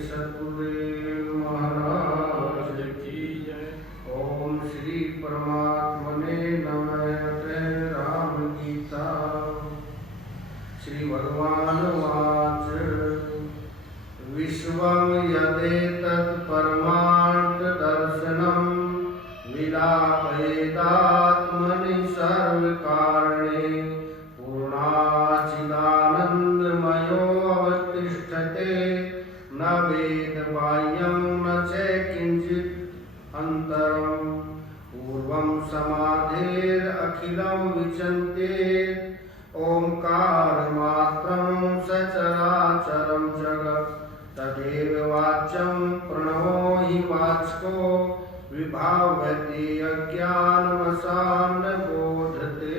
सतगुरुदेव महाराज की जय। ओम श्री परमात्मने नमः। राम गीता श्री भगवान वाच विश्वं यदेतत् परमार्थ दर्शनम् विलापयेदात्मनि सर्वकारणे पूर्णाचिदानन्दमयो अवतिष्ठते न वेदबाह्यं न च किञ्चित् अन्तरम् पूर्वं समाधेरखिलं विचिन्त्य ओंकारमात्रं सचराचरं जगत् तदेव वाच्यं प्रणवो हि वाचको विभावति अज्ञानवशान्न बोधते।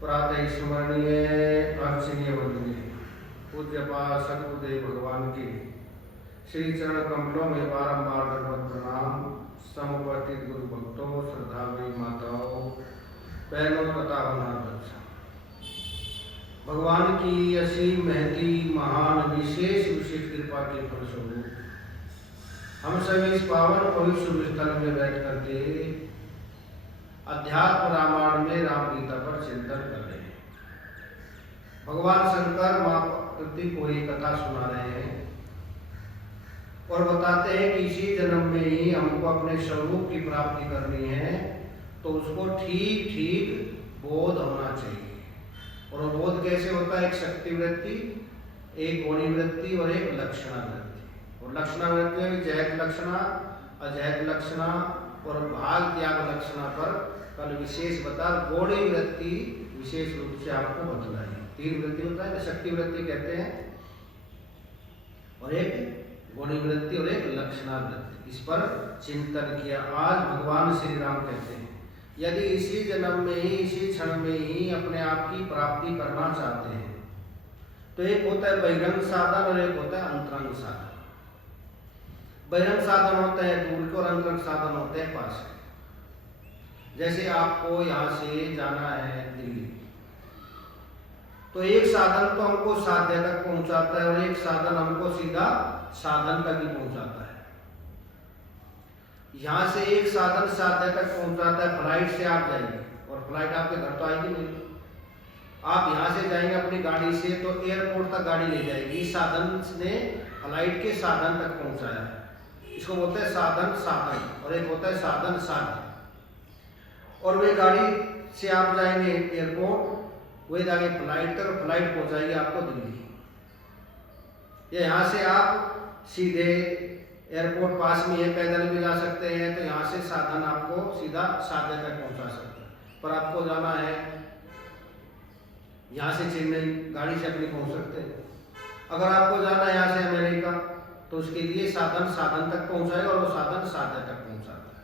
प्रातः स्मरणीय अर्चनीय वंदनीय पूज्यपाद सतगुरुदेव भगवान की श्री चरण कमलों में बारंबार दंडवत प्रणाम। समुपस्थित गुरु भक्तों, श्रद्धामयी माताओं, बहनों तथा अनाथ बच्चों, भगवान की असीम महती महान विशेष कृपा के फलस्वरूप हम सभी इस पावन पवित्र स्थल में बैठ करके अध्यात्म रामायण में राम गीता पर चिंतन कर रहे हैं। भगवान शंकर मां पार्वती को एक कथा सुना रहे हैं और बताते हैं कि इसी जन्म में ही हमको अपने स्वरूप की प्राप्ति करनी है, तो उसको ठीक ठीक बोध होना चाहिए। और वो बोध कैसे होता है? एक शक्ति वृत्ति, एक गुणी वृत्ति और एक लक्षणा वृत्ति। और लक्षणा वृत्ति में जैत लक्षणा, अजैत लक्षणा और भाग त्याग लक्षणा पर कल विशेष बता। गौणी वृत्ति विशेष रूप से आपको बतलाई। तीन वृत्ति होता है, शक्ति वृत्ति कहते हैं, और एक गौणी वृत्ति और एक लक्षणा वृत्ति। इस पर चिंतन किया। आज भगवान श्री राम कहते हैं यदि इसी जन्म में ही, इसी क्षण में ही अपने आप की प्राप्ति करना चाहते हैं, तो एक होता है बहिरंग साधन और एक होता है अंतरंग साधन। बहिरंग साधन होते हैं दूर के और अंतरंग साधन होते हैं पास के। जैसे आपको यहाँ से जाना है दिल्ली, तो एक साधन तो हमको साध्य तक पहुंचाता है और एक साधन हमको सीधा साधन तक ही पहुंचाता है। यहाँ से एक साधन साध्य तक पहुंचाता है, फ्लाइट से आप जाएंगे और फ्लाइट आपके घर तो आएगी नहीं। आप यहाँ से जाएंगे अपनी गाड़ी से तो एयरपोर्ट तक गाड़ी ले जाएगी। इस साधन ने फ्लाइट के साधन तक पहुंचाया है। इसको बोलते हैं साधन साधन, और एक होता है साधन साध्य। और वे गाड़ी से आप जाएंगे एयरपोर्ट, वे जाएंगे फ्लाइट तक, फ्लाइट पहुंचाएगी आपको दिल्ली। या यहाँ से आप सीधे एयरपोर्ट पास में है, पैदल भी जा सकते हैं, तो यहाँ से साधन आपको सीधा साध्य तक पहुंचा सकते हैं। पर आपको जाना है यहाँ से चेन्नई, गाड़ी से अपनी पहुंच सकते हैं। अगर आपको जाना है यहाँ से अमेरिका, तो उसके लिए साधन साधन तक पहुंचाएगा और वो साधन साध्य तक पहुंचाता है।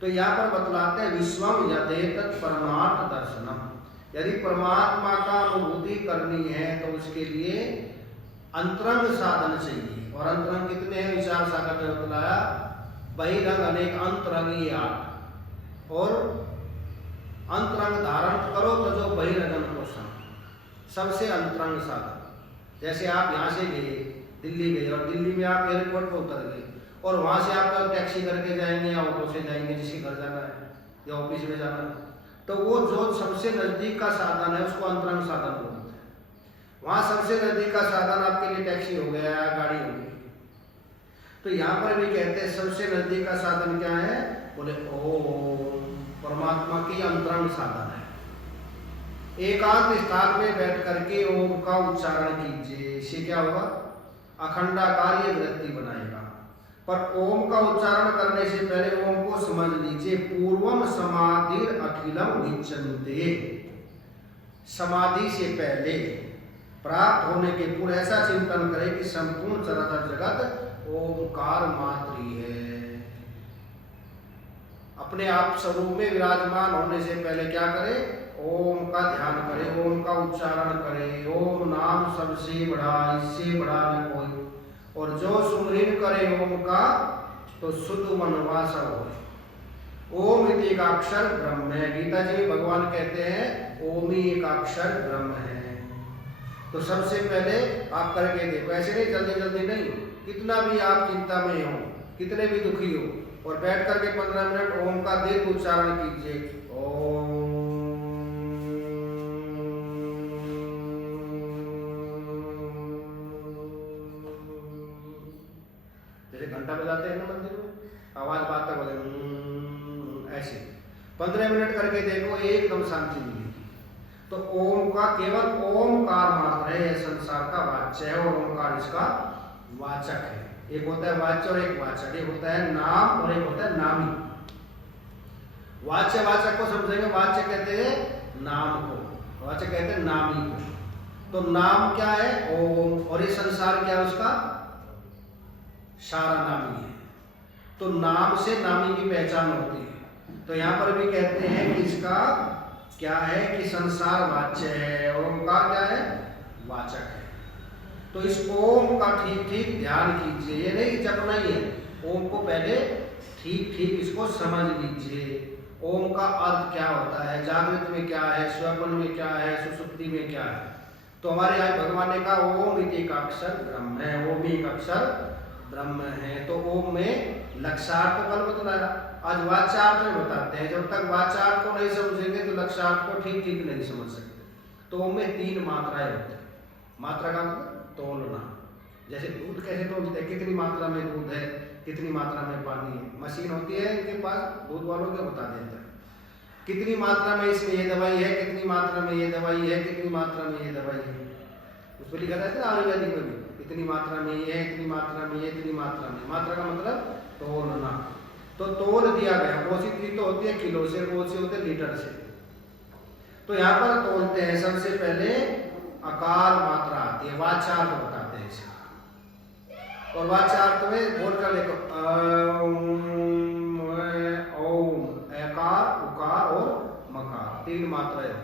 तो यहाँ पर बतलाते हैं विश्वम यदेतत् परमार्थ दर्शनम। यदि परमात्मा का अनुभूति करनी है तो उसके लिए अंतरंग साधन चाहिए। और अंतरंग कितने हैं? विचार सागर ने बतलाया बहिरंग अनेक, अंतरंग ये 8। और अंतरंग धारण करो तो जो बहिरंगन पोषण, सबसे अंतरंग साधन। जैसे आप यहाँ से गए दिल्ली गए और दिल्ली में आप एयरपोर्ट पर उतर गए और वहाँ से आप टैक्सी करके जाएंगे या ऑटो से जाएंगे, जिसके घर जाना है या ऑफिस में जाना है, तो वो जो सबसे नज़दीक का साधन है उसको अंतरंग साधन बोलते हैं। वहाँ सबसे नज़दीक का साधन आपके लिए टैक्सी हो गया या गाड़ी हो गई। तो यहाँ पर भी कहते हैं सबसे नज़दीक का साधन क्या है? बोले ओम, परमात्मा की अंतरंग साधन है। एकांत स्थान में बैठ करके ओम का उच्चारण कीजिए। इससे क्या होगा? अखंडाकार ये वृत्ति बनाएगा। पर ओम का उच्चारण करने से पहले ओम को समझ लीजिए। पूर्वम समाधिर अखिलम विचन्ते, समाधि से पहले प्राप्त होने के पूर्व ऐसा चिंतन करें कि संपूर्ण चराचर जगत ओमकार मात्र ही है। अपने आप स्वरूप में विराजमान होने से पहले क्या करें? ओम का ध्यान करें, ओम का उच्चारण करें। ओम नाम सबसे बड़ा, इससे बड़ा न कोई। और जो सुमरन करे ओम का तो शुद्ध वनवास हो। ओम इति एकाक्षर ब्रह्म है। गीता जी में भगवान कहते हैं ओम ही एकाक्षर ब्रह्म है। तो सबसे पहले आप करके देखो, ऐसे नहीं जल्दी जल्दी नहीं, कितना भी आप चिंता में हो, कितने भी दुखी हो, और बैठ करके 15 मिनट ओम का दीर्घ उच्चारण कीजिए। ओम, जैसे घंटा बजाते हैं ना मंदिर में, आवाज बात बोले ऐसे 15 मिनट करके देखो, एकदम शांति मिलेगी। तो ओम का केवल ओमकार मात्र है, यह संसार का वाच्य है, और ओमकार इसका वाचक है। एक होता है वाच्य और एक वाचक, एक होता है नाम और एक होता है नामी। वाच्य वाचक को समझेंगे, वाच्य कहते हैं नाम को, वाचक कहते हैं नामी को। तो नाम क्या है? ओम, और ये संसार क्या है उसका? सारा नामी है। तो नाम से नामी की पहचान होती है। तो यहाँ पर भी कहते हैं कि इसका क्या है कि संसार वाच्य है और ओमकार क्या है? वाचक है। तो इस ओम का ठीक ठीक ध्यान कीजिए, ये नहीं जपना ही है, ओम को पहले ठीक ठीक इसको समझ लीजिए। ओम का अर्थ क्या होता है, जागृत में क्या है, स्वप्न में क्या है, सुसुप्ति में क्या है। तो हमारे यहाँ भगवान ने कहा ओम इति का अक्षर ब्रह्म है, ओम एक अक्षर ब्रह्म है। तो ओम में लक्ष्यार्थ तो कल बतलाया, आज वाच्यार्थ में बताते हैं। जब तक वाच्यार्थ को नहीं समझेंगे तो लक्ष्यार्थ को ठीक ठीक नहीं समझ सकते। तो ओम में 3 मात्राएं होती है। मात्रा का मतलब तोलना, जैसे दूध कैसे तोलते हैं, कितनी मात्रा में दूध है, कितनी मात्रा में पानी है। मशीन होती है इनके पास, दूध वालों के बता देते हैं कितनी मात्रा में इसमें ये दवाई है, कितनी मात्रा में ये दवाई है, कितनी मात्रा में ये दवाई है। उसमें लिखा रहता है आयुर्वेदिक में भी, इतनी मात्रा में ये है, इतनी मात्रा में ये, इतनी मात्रा में। मात्रा का मतलब तोलना। तो तोल दिया गया, कोसी तो होती है किलो से, कोसी होते हैं लीटर से। तो यहाँ पर तोलते हैं। सबसे पहले अकार मात्रा आती है, वाचार्थ बताते हैं इसका। और वाचार्थ में बोल कर देखो ओम, अकार, उकार और मकार, 3 मात्राएं।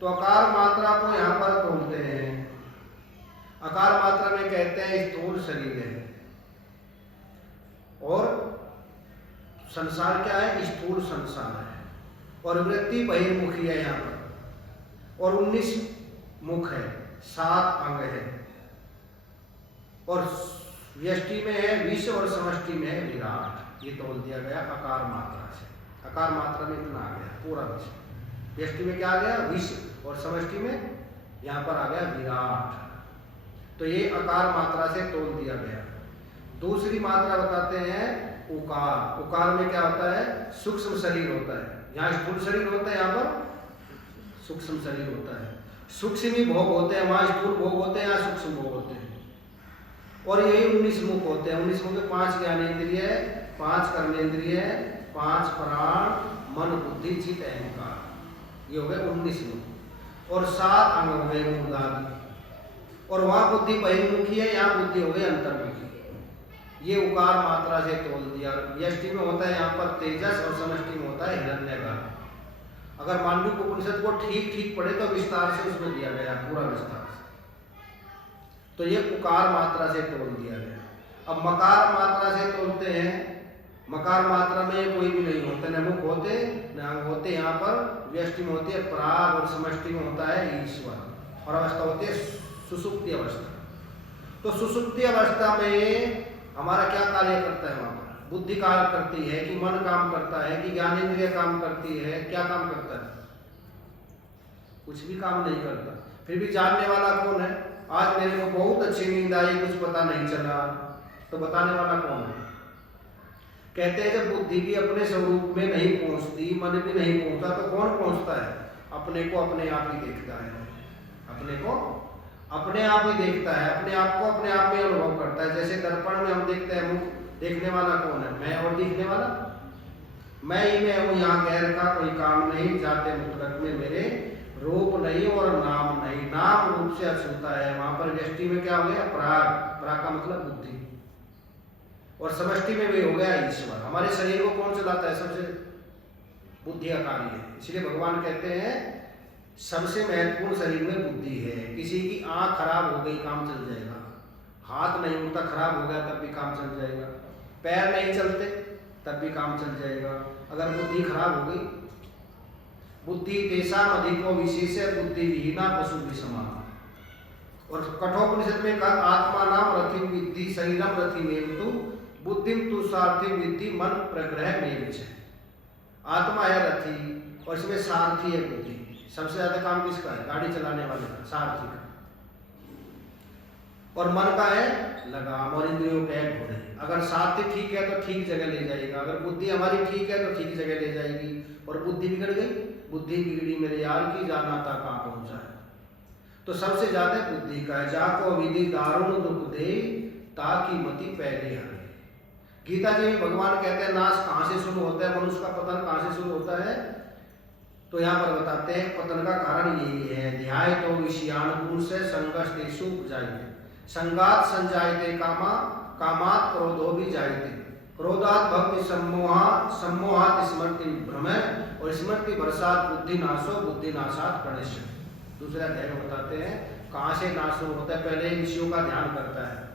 तो अकार मात्रा को यहाँ पर तोलते हैं। अकार मात्रा में कहते हैं स्थूल शरीर है, और संसार क्या है? स्थूल संसार है। और वृत्ति बहिर्मुखी है यहाँ पर, और 19 मुख है, 7 अंग है, और व्यष्टि में है विश्व और समष्टि में है विराट। ये तोल दिया गया अकार मात्रा से। अकार मात्रा में इतना आ गया पूरा विश्व। व्यष्टि में क्या आ गया? विश्व, और समष्टि में यहाँ पर आ गया विराट। तो ये अकार मात्रा से तोल दिया गया। दूसरी मात्रा बताते हैं उकार। उकार में क्या होता है? सूक्ष्म शरीर होता है। यहाँ स्थूल शरीर होता है, यहाँ पर सूक्ष्म शरीर होता है। सूक्ष्मी भोग होते हैं, वहाँ स्थूल भोग होते हैं, यहाँ सूक्ष्म भोग होते हैं। और यही 19 मुख होते हैं। 19 मुख में 5 ज्ञानेंद्रिय, 5 कर्मेंद्रिय, 5 प्राण, मन, बुद्धि, चित्त, अहंकार। ये हो गए 19 मुख। और 7 अंग हो गए मूलादि। और वहाँ बुद्धि बहिर्मुखी है, यहाँ बुद्धि हो गई अंतर्मुखी। ये उकार मात्रा से तोल दिया। व्यष्टि में होता है यहाँ पर तेजस, और समष्टि में होता है हिरण्यगर्भ। अगर मांडुक्य उपनिषद को ठीक ठीक पढ़े तो विस्तार से उसमें दिया गया, पूरा विस्तार से। तो ये उकार मात्रा से तोल दिया गया। अब मकार मात्रा से तोलते हैं। मकार मात्रा में कोई भी नहीं होता, न मुख होते न अंग होते। यहाँ पर व्यष्टि में होती है प्राग, और समष्टि में होता है ईश्वर, और अवस्था होती है सुसुप्ति अवस्था। तो सुसुप्ति अवस्था में हमारा क्या कार्य करता है? वहाँ पर बुद्धि कार्य करती है, कि मन काम करता है, कि ज्ञानेंद्रिय काम करती है? क्या काम करता है? कुछ भी काम नहीं करता। फिर भी जानने वाला कौन है? आज मेरे को बहुत अच्छी नींद आई, कुछ पता नहीं चला, तो बताने वाला कौन है? कहते हैं जब बुद्धि भी अपने स्वरूप में नहीं पहुंचती, मन भी नहीं पहुंचता, तो कौन पहुंचता है? अपने को अपने आप ही देखता है, अपने को अपने आप ही देखता है, अपने आप को अपने आप में अनुभव करता है। जैसे दर्पण में हम देखते हैं, मुख देखने वाला कौन है? मैं, और दिखने वाला मैं ही मैं हूँ। यहाँ गैर का कोई काम नहीं, जाते मुतलक में मेरे रूप नहीं और नाम नहीं। नाम रूप से अछूता है। वहां पर व्यष्टि में क्या हो गया? प्राग। प्राग का मतलब बुद्धि, और समष्टि में भी हो गया ईश्वर। हमारे शरीर को कौन चलाता है? सबसे बुद्धि का कार्य है। इसलिए भगवान कहते हैं सबसे महत्वपूर्ण शरीर में बुद्धि है। किसी की आंख खराब हो गई, काम चल जाएगा। हाथ नहीं उठता, खराब हो गया, तब भी काम चल जाएगा। पैर नहीं चलते, तब भी काम चल जाएगा। अगर बुद्धि खराब हो गई, बुद्धि तेषाम अधिको विशेष बुद्धि विहीना पशु भी समान। और कठोपनिषद में कहा आत्मा नाम रथि विद्धि शरीरम रथि में तु बुद्धिम तु सारथि विद्धि मन प्रग्रह में छ। आत्मा है रथी और इसमें सारथी है बुद्धि। सबसे ज्यादा काम किसका है? गाड़ी चलाने वाले का, सारथी का। और मन का है लगाम और इंद्रियों का है घोड़े। अगर सारथी ठीक है तो ठीक जगह ले जाएगा, अगर बुद्धि हमारी ठीक है तो ठीक जगह ले जाएगी। और बुद्धि बिगड़ गई, बुद्धि बिगड़ी मेरे यार की जाना था कहाँ पहुंचा है। तो सबसे ज्यादा बुद्धि का है। जाको विधि दारुण दुख दे ताकि मति पहले हरे। गीता जी में भगवान कहते हैं नाश कहाँ से शुरू होता है, मनुष्य का पतन कहाँ से शुरू होता है। तो यहाँ पर बताते हैं पतन का कारण यही है। ध्याय तो विषयान पुरुष संगस्तेषु जायते संगात संजायते कामा कामात क्रोधो भी जायते क्रोधात भक्ति सम्मोहात सम्मोहात स्मृति भ्रम और स्मृति भरसात बुद्धि नाशो बुद्धि नाशात प्रणश। दूसरा अध्याय में बताते हैं कहाँ से नाश होता है। पहले विषयों का ध्यान करता है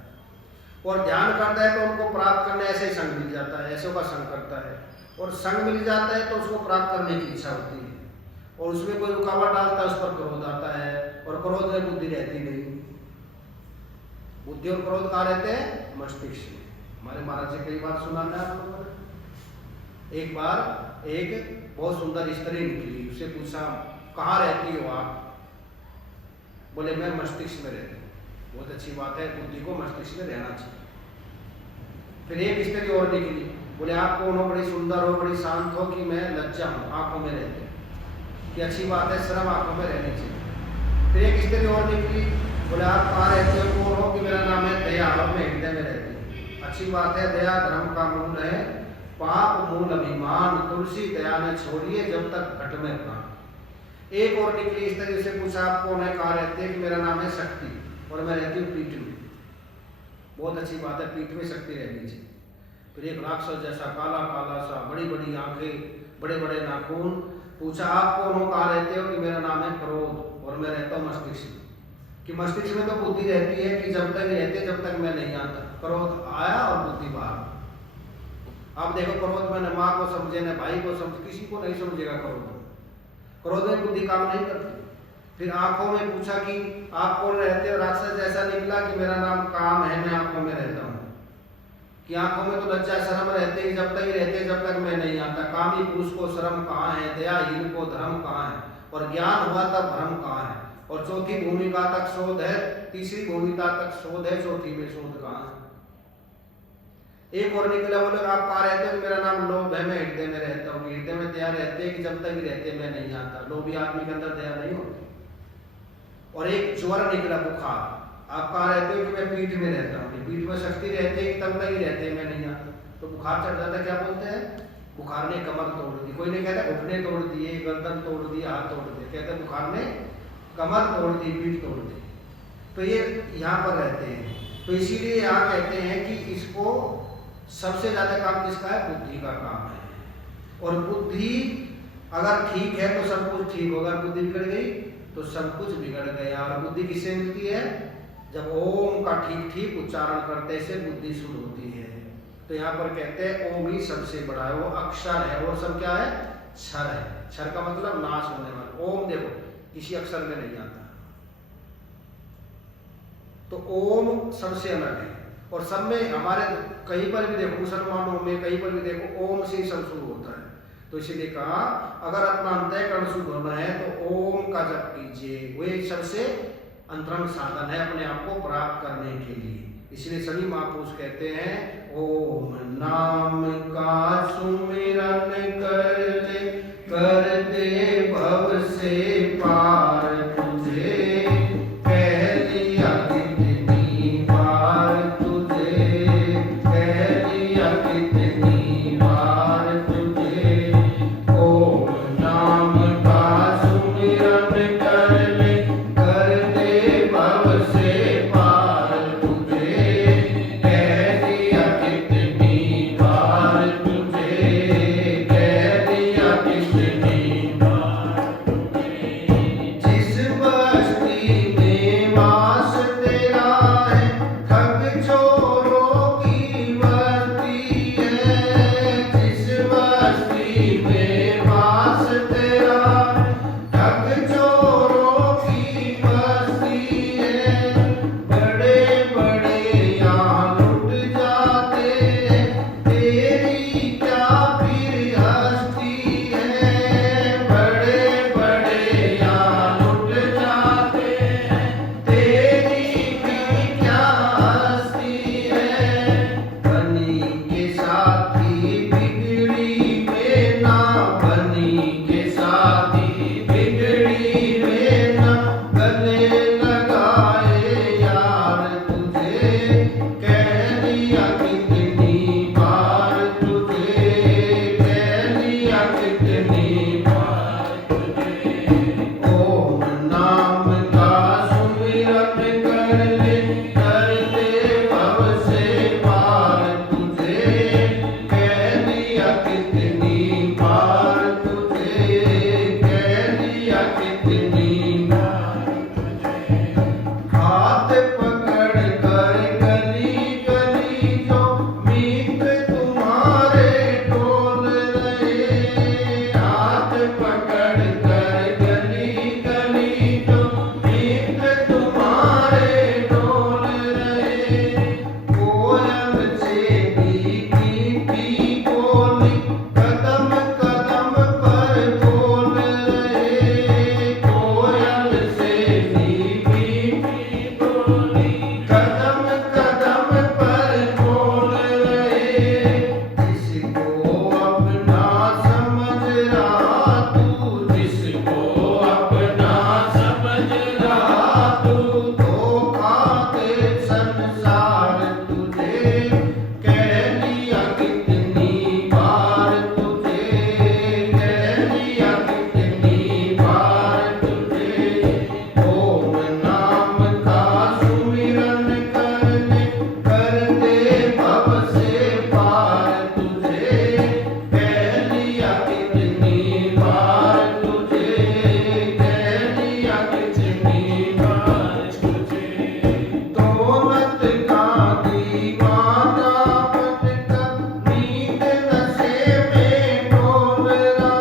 और ध्यान करता है तो उनको प्राप्त करने ऐसे ही संग मिल जाता है, ऐसों का संग करता है और संग मिल जाता है तो उसको प्राप्त करने की इच्छा होती है और उसमें कोई रुकावट डालता है उस पर क्रोध आता है और क्रोध में बुद्धि रहती नहीं। बुद्धि और क्रोध कहाँ रहते हैं? मस्तिष्क में। हमारे महाराज जी कई बार सुना था आप लोगों ने। एक बार एक बहुत सुंदर स्त्री निकली, उससे पूछा कहाँ रहती हो आप? बोले मैं मस्तिष्क में रहती हूँ। बहुत अच्छी बात है, बुद्धि को मस्तिष्क में रहना चाहिए। फिर एक स्त्री और निकली, बोले आप कौन हो? बड़ी सुंदर हो, बड़ी शांत हो कि मैं लज्जा हूँ, आंखों में रहती हूँ कि अच्छी बात है, शर्म आंखों में रहनी चाहिए। फिर एक स्त्री और निकली, बोले आप कहाँ रहते हो? कौन हो? कि मेरा नाम है दया और मैं हृदय में रहती हूँ। अच्छी बात है, दया धर्म का मूल है, पाप मूल अभिमान, तुलसी दया ने छोड़िए जब तक घट में प्राण। एक और निकली स्त्री से पूछा आप कौन है, कहाँ रहते हैं? कि मेरा नाम है शक्ति और मैं रहती हूँ पीठ में। बहुत अच्छी बात है, पीठ में शक्ति रहनी चाहिए। फिर एक राक्षस जैसा काला काला सा, बड़ी बड़ी आंखें, बड़े बड़े नाखून, पूछा आप कौन हो, कहाँ रहते हो? कि मेरा नाम है क्रोध और मैं रहता हूँ मस्तिष्क में। कि मस्तिष्क में तो बुद्धि रहती है कि जब तक रहते जब तक मैं नहीं आता। क्रोध आया और बुद्धि बाहर। अब देखो क्रोध में न माँ को समझे न भाई को समझे, किसी को नहीं समझेगा क्रोध। क्रोध में बुद्धि काम नहीं करती। फिर आंखों में पूछा कि आप कौन रहते हो? राक्षस जैसा निकला कि मेरा नाम काम है, मैं आंखों में रहता हूँ। कि आंखों में तो लज्जा शर्म रहते हैं, जब तक ही रहते जब तक मैं नहीं आता। कामी पुरुष को शर्म कहाँ है, दयाहीन को धर्म कहाँ है, और ज्ञान हुआ तब भ्रम कहाँ है। और चौथी भूमिका तक शोध है, तीसरी भूमिका तक शोध है, चौथी में शोध कहाँ है। एक और निकला, बोले आप कहाँ रहते हो? मेरा नाम लोभ है, मैं हृदय में रहता हूँ। हृदय में दया रहते है कि जब तक ही रहते मैं नहीं आता। लोभी आदमी के अंदर दया नहीं होती। और एक ज्वर निकला, बुखार, आप कहाँ रहते हो? कि मैं पीठ में रहता हूँ। पीठ में शक्ति रहती है कि तब तक ही रहते मैं नहीं आता। तो बुखार चढ़ जाता, क्या बोलते हैं? बुखार ने कमर तोड़ दी। कोई नहीं कहता घुटने तोड़ दिए, गर्दन तोड़ दी, हाथ तोड़ दिए, कहते बुखार ने कमर तोड़ दी, पीठ तोड़ दी। तो ये यहाँ पर रहते हैं। तो इसीलिए यहाँ कहते हैं कि इसको सबसे ज्यादा काम किसका है? बुद्धि का काम है। और बुद्धि अगर ठीक है तो सब कुछ ठीक होगा, बुद्धि बिगड़ गई तो सब कुछ बिगड़ गया। और बुद्धि किससे मिलती है? जब ओम का ठीक ठीक उच्चारण करते से बुद्धि शुरू होती है। तो यहाँ पर कहते हैं ओम ही सबसे बड़ा है, वो अक्षर है। और सब क्या है? क्षर है। क्षर का मतलब नाश होने वाला। ओम देखो किसी अक्षर में नहीं आता, तो ओम सबसे अलग है। और सब में हमारे कहीं पर भी देखो, मुसलमानों में कहीं पर भी देखो ओम से ही सब शुरू होता है। तो इसीलिए कहा अगर अपना अंतःकरण शुद्ध होना है तो ओम का जप कीजिए। वो एक सबसे अंतरंग साधन है अपने आप को प्राप्त करने के लिए। इसलिए सभी महापुरुष कहते हैं ओम नाम का सुमिरन करते करते भव से पार तुझे कह लिया कितनी बार, तुझे कह लिया कितनी बार तुझे। ओम नाम का सुमिरन करते करते भव से पार तुझे कह लिया कितनी बार, तुझे कह लिया कितनी बार। जिस बस्ती में वास तेरा है, ठग चोरों की बस्ती है। जिस बस्ती में वास तेरा है, ठग चोरों की बस्ती है। कह दिया कितनी बार तुझे, कह दिया कितनी बार तुझे। ओम नाम का सुमिरन कर ले, कर दे भव से पार तुझे, कह दिया कितनी बार तुझे, कह दिया कितनी बार तुझे। हाथ पकड़ कर गली गली जो मीत तुम्हारे डोल रहे, हाथ पकड़ कर गली गली जो मीत तुम्हारे डोल रहे। कोयल से भी मीठी बोली कदम कदम पर बोल रहे, कोयल से भी मीठी बोली कदम कदम पर बोल रहे। जिसको अपना समझ रहा तू, जिसको अपना समझ रहा तू, धोखा दे संसार तुझे, कह दिया कितनी बार तुझे, कह दिया कितनी बार तुझे। ओम नाम का सुमिरन कर ले, कर दे भव से पार तुझे, कह दिया कितनी बार तुझे, कह दिया कितनी बार तुझे। दौलत का दीवाना बनकर नींद नशे में डोल रहा,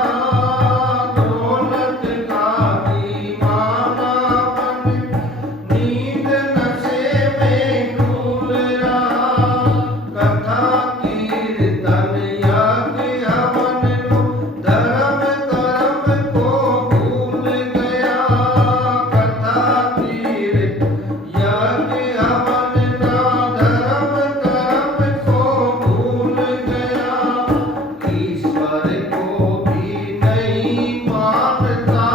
दौलत का दीवाना बनकर नींद नशे में डूब रहा। कथा कीर्तन यज्ञ हवन लो धर्म कर्म को भूल गया, कथा कीर्तन यज्ञ हवन ना धर्म कर्म को भूल गया। ईश्वर को भी नहीं मानता,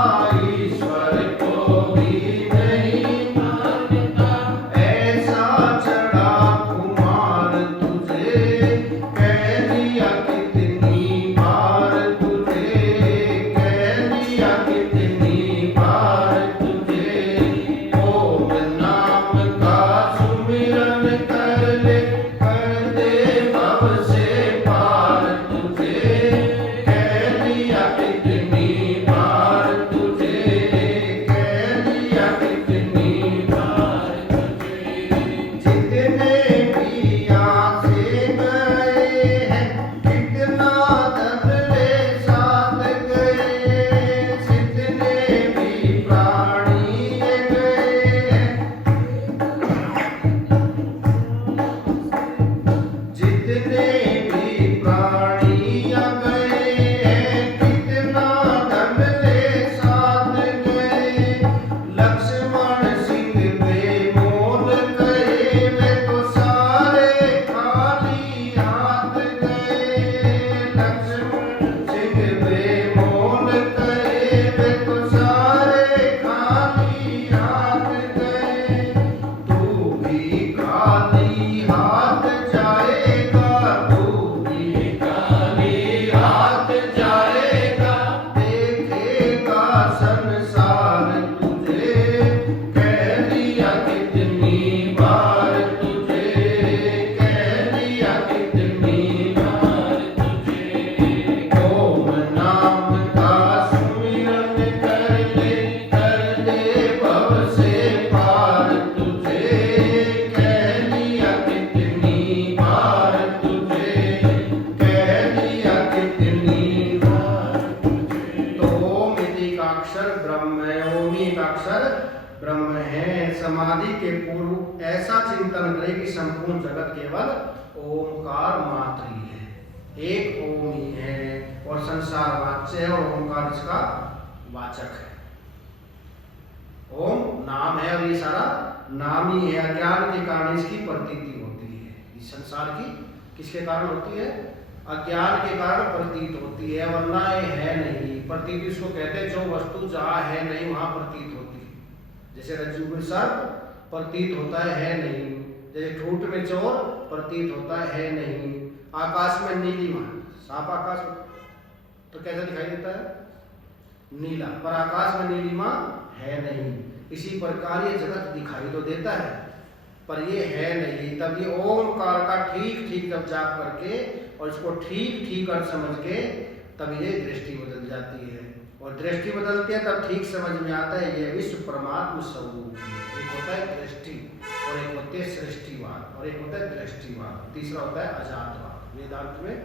ईश्वर को भी नहीं मानता, ऐसा चढ़ा कुमार तुझे, कह दिया कितनी बार तुझे, कह दिया कितनी बार तुझे। ओम नाम का सुमिरन कर ले, कर दे भव से पार तुझे, कह दिया कितनी बार तुझे, कह दिया कितनी बार तुझे। जितने भी यहाँ से गए हैं, कितना धन ले साथ गए, जितने भी प्राणी गए हैं, जितने भी प्राणियां गए हैं, कितना धन ले साथ गए। लक्ष्मण सिंह बेमोल गए, वे तो सारे खाली हाथ गए, लक्ष्मण सिंह बेमोल गए, वे तो सारे खाली हाथ गए। तू भी खाली हाथ जाएगा, तू भी खाली हाथ जाएगा, देखेगा संसार तुझे, कह दिया कितनी बार तुझे, कह दिया कितनी बार तुझे। ओम नाम का सुमिरन कर ले, कर दे भव से पार तुझे, कह दिया कितनी बार तुझे, कह दिया कितनी बार तुझे। तो ओम इति का अक्षर ब्रह्म है, ओमी का अक्षर ब्रह्म है। समाधि के पूर्व ऐसा चिंतन करें कि संपूर्ण जगत केवल ओमकार मात्र ही है, एक ओम ही है, और संसार वाच्य है, और ओमकार इसका वाचक है। ओम नाम है, और ये सारा नाम ही है। अज्ञान के कारण इसकी प्रतीति होती है, इस संसार की किसके कारण होती है? अज्ञान के कारण प्रतीत होती है, वरना ये है नहीं। प्रतीत इसको कहते हैं जो वस्तु जहाँ है नहीं वहाँ प्रतीत होती है। जैसे रज्जु में सर्प प्रतीत होता है नहीं, जैसे ठूठ में चोर प्रतीत होता है नहीं। आकाश में नीलिमा, साफ आकाश तो कैसा दिखाई देता है? नीला, पर आकाश में नीलिमा है नहीं। इसी प्रकार ये जगत दिखाई तो देता है पर ये है नहीं। तब ये ओमकार का ठीक ठीक जब जाप करके और इसको ठीक ठीक अर्थ समझ के तब ये दृष्टि बदल जाती है, और दृष्टि बदलती है तब ठीक समझ में आता है ये विश्व परमात्म स्वरूप है। एक होता है दृष्टि और एक होते है सृष्टिवाद और एक होता है दृष्टिवाद, तीसरा होता है अजातवाद। वेदांत में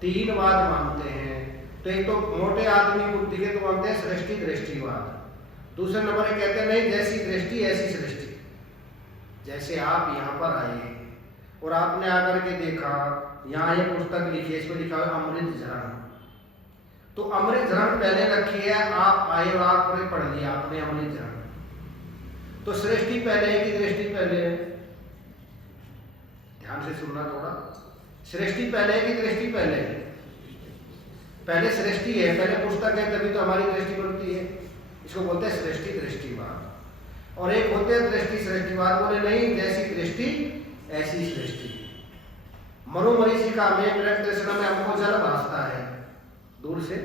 3 वाद मानते हैं। तो एक तो मोटे आदमी बुद्धि के तो मानते हैं सृष्टि दृष्टिवाद। दूसरे नंबर ये कहते हैं नहीं, जैसी दृष्टि ऐसी सृष्टि। जैसे आप यहाँ पर आए और आपने आकर के देखा यहाँ ये पुस्तक लिखी है, इसमें लिखा है अमृत झरण, तो अमृत झरण पहले रखी है, आप आए और आपने पढ़ लिया आपने अमृत झरण, तो सृष्टि पहले है कि दृष्टि पहले है? ध्यान से सुनना थोड़ा। सृष्टि पहले है कि दृष्टि पहले है? पहले सृष्टि है, पहले पुस्तक है, तभी तो हमारी दृष्टि बनती है। इसको बोलते हैं सृष्टि दृष्टिवाद। और एक होते हैं दृष्टि सृष्टिवाद, बोले नहीं जैसी दृष्टि ऐसी सृष्टि। मरुमरीचिका में मृग तृष्णा में हमको जल भासता है, दूर से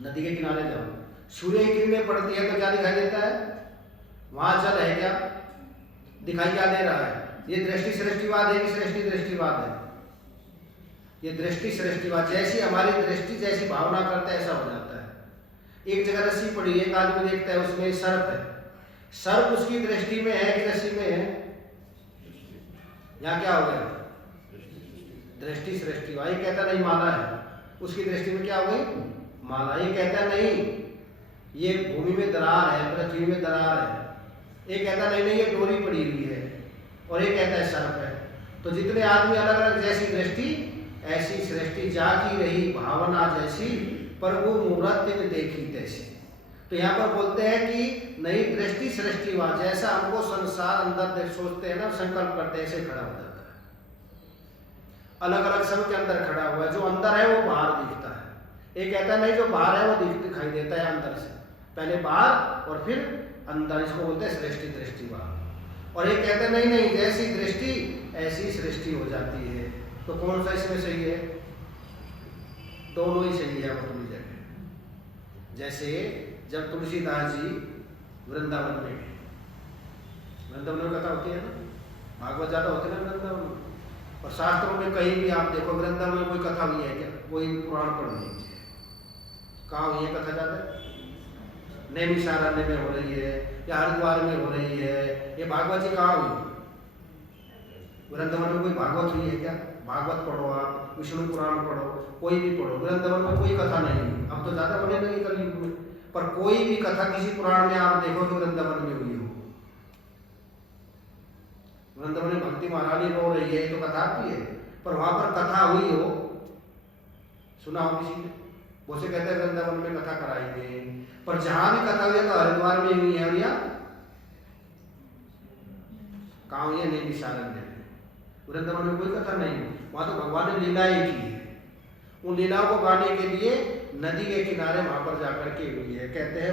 नदी के किनारे जाओ, सूर्य की किरणें पड़ती है तो क्या दिखाई देता है? वहां जल है, क्या दिखाई क्या दे रहा है? ये दृष्टि सृष्टिवाद है कि सृष्टि दृष्टिवाद है? ये दृष्टि सृष्टिवाद। जैसी हमारी दृष्टि जैसी भावना करते हैं ऐसा हो जाता है। एक जगह रस्सी पड़ी है, एक आदमी देखता है उसमें सर्प है, सर्प उसकी दृष्टि में है कि रस्सी में है? यहाँ क्या हो गया? दृष्टि सृष्टिवाद। ये कहता नहीं माला है, उसकी दृष्टि में क्या हो गई? माला। ये कहता नहीं ये भूमि में दरार है, पृथ्वी में दरार है। ये कहता नहीं नहीं ये डोरी पड़ी हुई है, और ये कहता है सर्प है। तो जितने आदमी अलग अलग जैसी दृष्टि ऐसी सृष्टि, जागी रही भावना जैसी प्रभु मूर्ति में देखी तैसी। तो यहाँ पर बोलते हैं कि नहीं दृष्टि सृष्टिवाद, जैसा हमको संसार अंदर सोचते हैं ना, संकल्प करते हैं, ऐसे खड़ा हो जाता है। अलग अलग सबके अंदर खड़ा हुआ है, जो अंदर है वो बाहर दिखता है। एक कहता है नहीं जो बाहर है वो दिखाई देता है अंदर से, पहले बाहर और फिर अंदर, इसको बोलते हैं सृष्टि दृष्टिवाद। और एक कहते हैं नहीं नहीं जैसी दृष्टि ऐसी सृष्टि हो जाती है। तो कौन सा इसमें सही है? दोनों ही सही है अपनी जगह। जैसे जब तुलसीदास जी वृंदावन में गए, वृंदावन में कथा होती है ना, भागवत ज्यादा होते हैं ना वृंदावन में, और शास्त्रों में कहीं भी आप देखो वृंदावन में कोई कथा हुई है क्या? कोई पुराण पढ़ लीजिए, कहाँ हुई है कथा ज्यादा? नैमिषारण्य में हो रही है या हरिद्वार में हो रही है, ये भागवत जी कहाँ हुई? वृंदावन में कोई भागवत हुई है क्या? भागवत पढ़ो, आप विष्णु पुराण पढ़ो, कोई भी पढ़ो, वृंदावन में कोई कथा नहीं हुई। अब तो ज्यादा बने लगी कलयुग में, पर कोई भी कथा किसी पुराण में आप देखो कि वृंदावन में हुई हो। वृंदावन में भक्ति महारानी रो रही है तो कथा की है, पर वहां पर कथा हुई हो, सुना हो किसी ने? वो से कहते हैं वृंदावन में कथा कराई गई, पर जहां भी कथा हुई है तो हरिद्वार में हुई है, और या कहाँ हुई है? नैमिषारण्य। वृंदावन में कोई कथा नहीं, वहां तो भगवान ने लीलाएं की है। उन लीलाओं को गाने के लिए नदी के किनारे वहां पर जाकर के हुई है। कहते हैं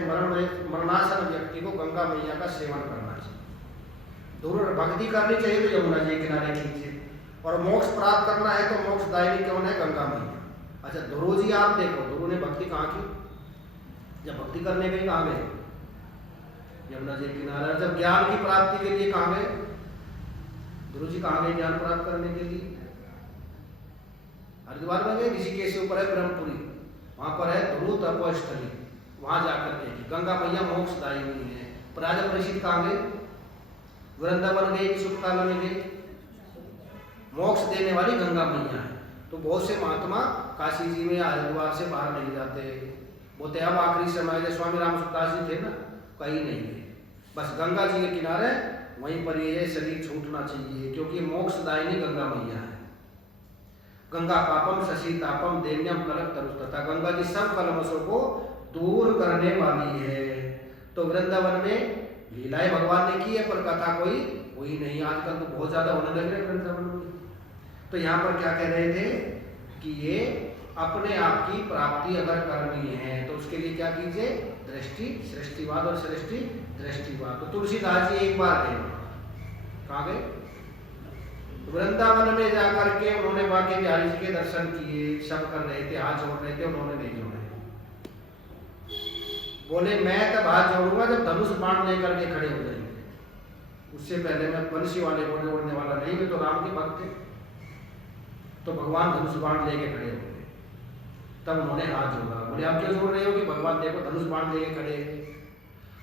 मरणासन व्यक्ति को गंगा मैया का सेवन करना चाहिए, दोनों भक्ति करनी चाहिए तो यमुना जी किनारे कीजिए, और मोक्ष प्राप्त करना है तो मोक्षदायिनी कौन है? गंगा मैया। अच्छा ध्रुव जी आप देखो, ध्रुव ने भक्ति कहाँ की? जब भक्ति करने के लिए कहाँ गए? यमुना जी किनारे। जब ज्ञान की प्राप्ति के लिए कहाँ गए? ध्रुव जी कहाँ गए ज्ञान प्राप्त करने के लिए? हरिद्वार में गए, ऋषिकेश के ऊपर है ब्रह्मपुरी, वहां पर है ध्रुव तपोस्थली, वहां जाकर के गंगा मैया मोक्षदायिनी है। राजा परिषद कहाँ गए? वृंदावन गए, सुखताल में गए, मोक्ष देने वाली गंगा मैया है। तो बहुत से महात्मा काशी जी में हरिद्वार से बाहर नहीं जाते, बोलते अब आखिरी समय जैसे स्वामी राम सुखदास जी थे ना, कहीं नहीं गए, बस गंगा जी के किनारे वहीं पर ये शरीर छूटना चाहिए, क्योंकि मोक्षदायिनी गंगा मैया है। गंगा पापम शशि तापम देन्यम कलक तरुस्तता, गंगा जी सब कलमशों को दूर करने वाली है। तो वृंदावन में लीलाएं भगवान ने की है, पर कथा कोई हुई नहीं। आजकल तो बहुत ज्यादा होने लग रहे वृंदावन में। तो यहाँ पर क्या कह रहे थे कि ये अपने आप की प्राप्ति अगर करनी है तो उसके लिए क्या कीजिए? दृष्टि सृष्टिवाद और सृष्टि दृष्टिवाद। तो तुलसीदास जी एक बार गए, कहाँ गए? वृंदावन में जाकर के उन्होंने बांके बिहारी जी के दर्शन किए, सब कर रहे थे, हाथ जोड़ रहे थे, उन्होंने नहीं जोड़े। बोले मैं तब हाथ जोड़ूंगा जब धनुष बाण लेकर के खड़े हो जाएंगे, उससे पहले मैं बंसी वाले घोड़े उड़ने वाला नहीं, मैं तो राम के भक्त थे। तो भगवान धनुष बाण लेके खड़े हो गए, तब उन्होंने हाथ जोड़ा। बोले आप क्यों जोड़ रहे हो? कि भगवान देखो धनुष बाण लेके खड़े हैं।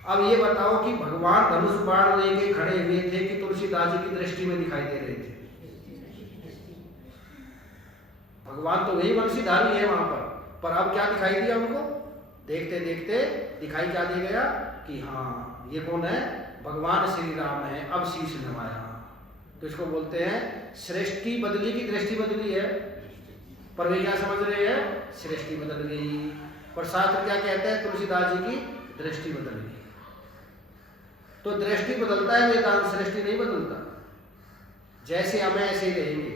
अब ये बताओ कि भगवान धनुष बाण लेके खड़े हुए थे कि तुलसीदास जी की दृष्टि में दिखाई दे रहे थे? भगवान तो वही वंशीधारी है वहां पर अब क्या दिखाई दिया उनको? देखते देखते दिखाई क्या दे गया कि हाँ ये कौन है? भगवान श्री राम है। अब शीश नवाया, तो इसको बोलते हैं सृष्टि बदली की दृष्टि बदली है। पर वे क्या समझ रहे हैं? सृष्टि बदल गई। पर शास्त्र क्या कहते हैं? तुलसीदास जी की दृष्टि बदल गई। तो दृष्टि बदलता है वेदांत, सृष्टि नहीं बदलता। जैसे हमें ऐसे ही रहेंगे,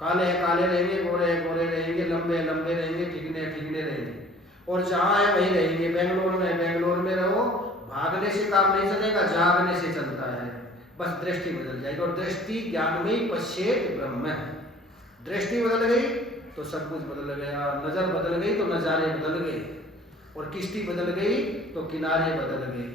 काले काले रहेंगे, गोरे गोरे रहेंगे, लंबे लंबे रहेंगे, ठिकने ठिकने रहेंगे, और जहां है वहीं रहेंगे। बेंगलोर में रहो, भागने से काम नहीं चलेगा, जागने से चलता है। बस दृष्टि बदल जाएगी। और दृष्टि ज्ञान में पश्चेत ब्रह्म। दृष्टि बदल गई तो सब कुछ बदल गया। नजर बदल गई तो नजारे बदल गए, और किश्ती बदल गई तो किनारे बदल गए।